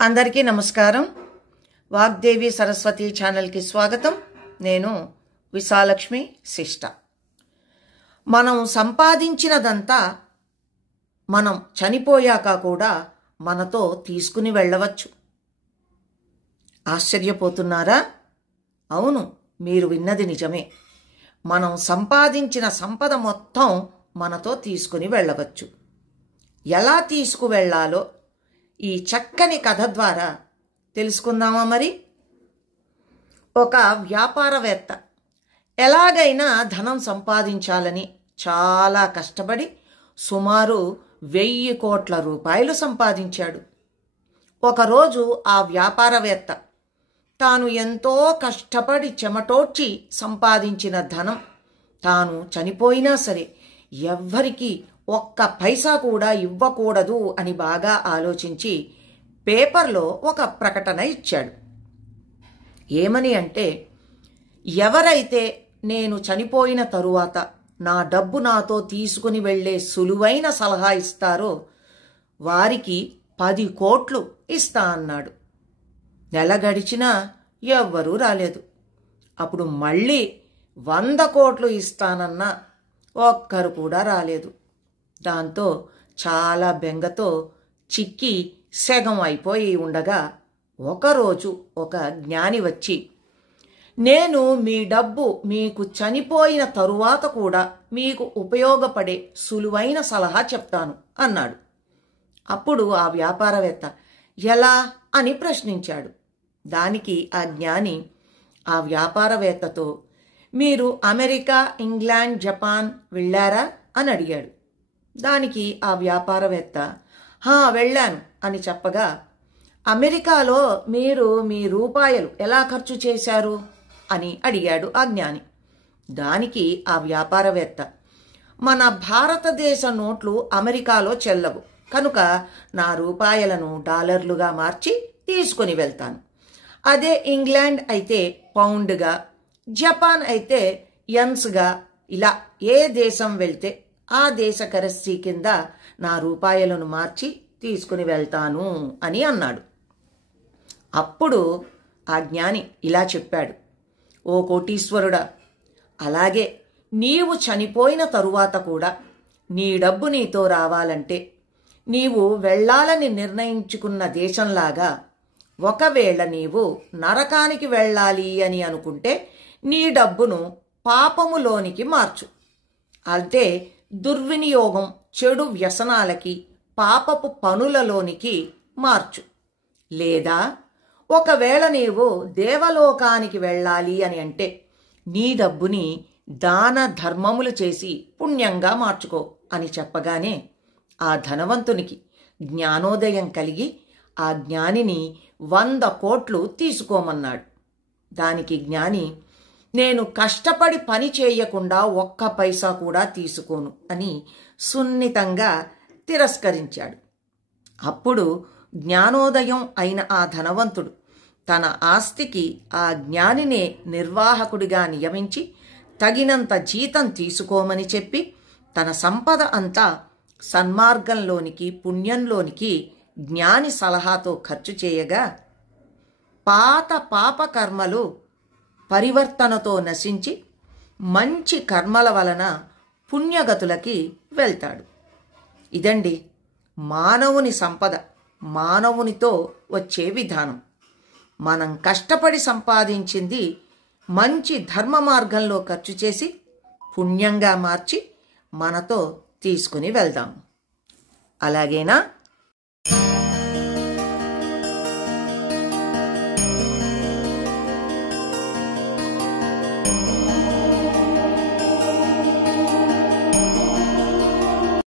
అందరికీ నమస్కారం. వాగ్దేవి సరస్వతి ఛానల్కి స్వాగతం. నేను విశాలక్ష్మి శిష్ట. మనం సంపాదించినదంతా మనం చనిపోయాక కూడా మనతో తీసుకుని వెళ్ళవచ్చు. ఆశ్చర్యపోతున్నారా? అవును, మీరు విన్నది నిజమే. మనం సంపాదించిన సంపద మొత్తం మనతో తీసుకుని వెళ్ళవచ్చు. ఎలా తీసుకువెళ్ళాలో ఈ చక్కని కథ ద్వారా తెలుసుకుందామా? మరి ఒక వ్యాపారవేత్త ఎలాగైనా ధనం సంపాదించాలని చాలా కష్టపడి సుమారు 1000 కోట్ల రూపాయలు సంపాదించాడు. ఒకరోజు ఆ వ్యాపారవేత్త తాను ఎంతో కష్టపడి చెమటోడ్చి సంపాదించిన ధనం తాను చనిపోయినా సరే ఎవ్వరికీ ఒక్క పైసా కూడా ఇవ్వకూడదు అని బాగా ఆలోచించి పేపర్లో ఒక ప్రకటన ఇచ్చాడు. ఏమని అంటే, ఎవరైతే నేను చనిపోయిన తరువాత నా డబ్బు నాతో తీసుకుని వెళ్ళే సులువైన సలహా ఇస్తారో వారికి 10 కోట్లు ఇస్తా అన్నాడు. నెల గడిచినా ఎవ్వరూ రాలేదు. అప్పుడు మళ్ళీ 100 కోట్లు ఇస్తానన్నా ఒక్కరు కూడా రాలేదు. దాంతో చాలా బెంగతో చిక్కి సెగం అయిపోయి ఉండగా ఒకరోజు ఒక జ్ఞాని వచ్చి, నేను మీ డబ్బు మీకు చనిపోయిన తరువాత కూడా మీకు ఉపయోగపడే సులువైన సలహా చెప్తాను అన్నాడు. అప్పుడు ఆ వ్యాపారవేత్త ఎలా అని ప్రశ్నించాడు. దానికి ఆ జ్ఞాని ఆ వ్యాపారవేత్తతో, మీరు అమెరికా, ఇంగ్లాండ్, జపాన్ వెళ్ళారా అని అడిగాడు. దానికి ఆ వ్యాపారవేత్త వెళ్ళాను అని చెప్పగా, అమెరికాలో మీరు మీ రూపాయలు ఎలా ఖర్చు చేశారు అని అడిగాడు ఆ జ్ఞాని. దానికి ఆ వ్యాపారవేత్త, మన భారతదేశ నోట్లు అమెరికాలో చెల్లవు కనుక నా రూపాయలను డాలర్లుగా మార్చి తీసుకొని వెళ్తాను. అదే ఇంగ్లాండ్ అయితే పౌండ్గా, జపాన్ అయితే యెన్స్గా, ఇలా ఏ దేశం వెళ్తే ఆ దేశ కరెన్సీ కింద నా రూపాయలను మార్చి తీసుకుని వెళ్తాను అని అన్నాడు. అప్పుడు ఆ జ్ఞాని ఇలా చెప్పాడు, ఓ కోటీశ్వరుడా, అలాగే నీవు చనిపోయిన తరువాత కూడా నీ డబ్బు నీతో రావాలంటే నీవు వెళ్ళాలని నిర్ణయించుకున్న దేశంలాగా, ఒకవేళ నీవు నరకానికి వెళ్ళాలి అని అనుకుంటే నీ డబ్బును పాపములోనికి మార్చు. అంటే దుర్వినియోగం, చెడు వ్యసనాలకి, పాపపు పనులలోనికి మార్చు. లేదా ఒకవేళ నీవు దేవలోకానికి వెళ్ళాలి అని అంటే నీ డబ్బుని దాన ధర్మములు చేసి పుణ్యంగా మార్చుకో అని చెప్పగానే ఆ ధనవంతునికి జ్ఞానోదయం కలిగి ఆ జ్ఞానిని 100 కోట్లు తీసుకోమన్నాడు. దానికి జ్ఞాని, నేను కష్టపడి పని చేయకుండా ఒక్క పైసా కూడా తీసుకోను అని సున్నితంగా తిరస్కరించాడు. అప్పుడు జ్ఞానోదయం అయిన ఆ ధనవంతుడు తన ఆస్తికి ఆ జ్ఞానినే నిర్వాహకుడిగా నియమించి తగినంత జీతం తీసుకోమని చెప్పి తన సంపద అంతా సన్మార్గంలోనికి, పుణ్యంలోనికి జ్ఞాని సలహాతో ఖర్చు చేయగా పాత పాపకర్మలు పరివర్తనతో నశించి మంచి కర్మల వలన పుణ్యగతులకి వెళ్తాడు. ఇదండి మానవుని సంపద, మానవునితో వచ్చే విధానం. మనం కష్టపడి సంపాదించింది మంచి ధర్మ మార్గంలో ఖర్చు చేసి పుణ్యంగా మార్చి మనతో తీసుకుని వెళ్దాం. అలాగేనా?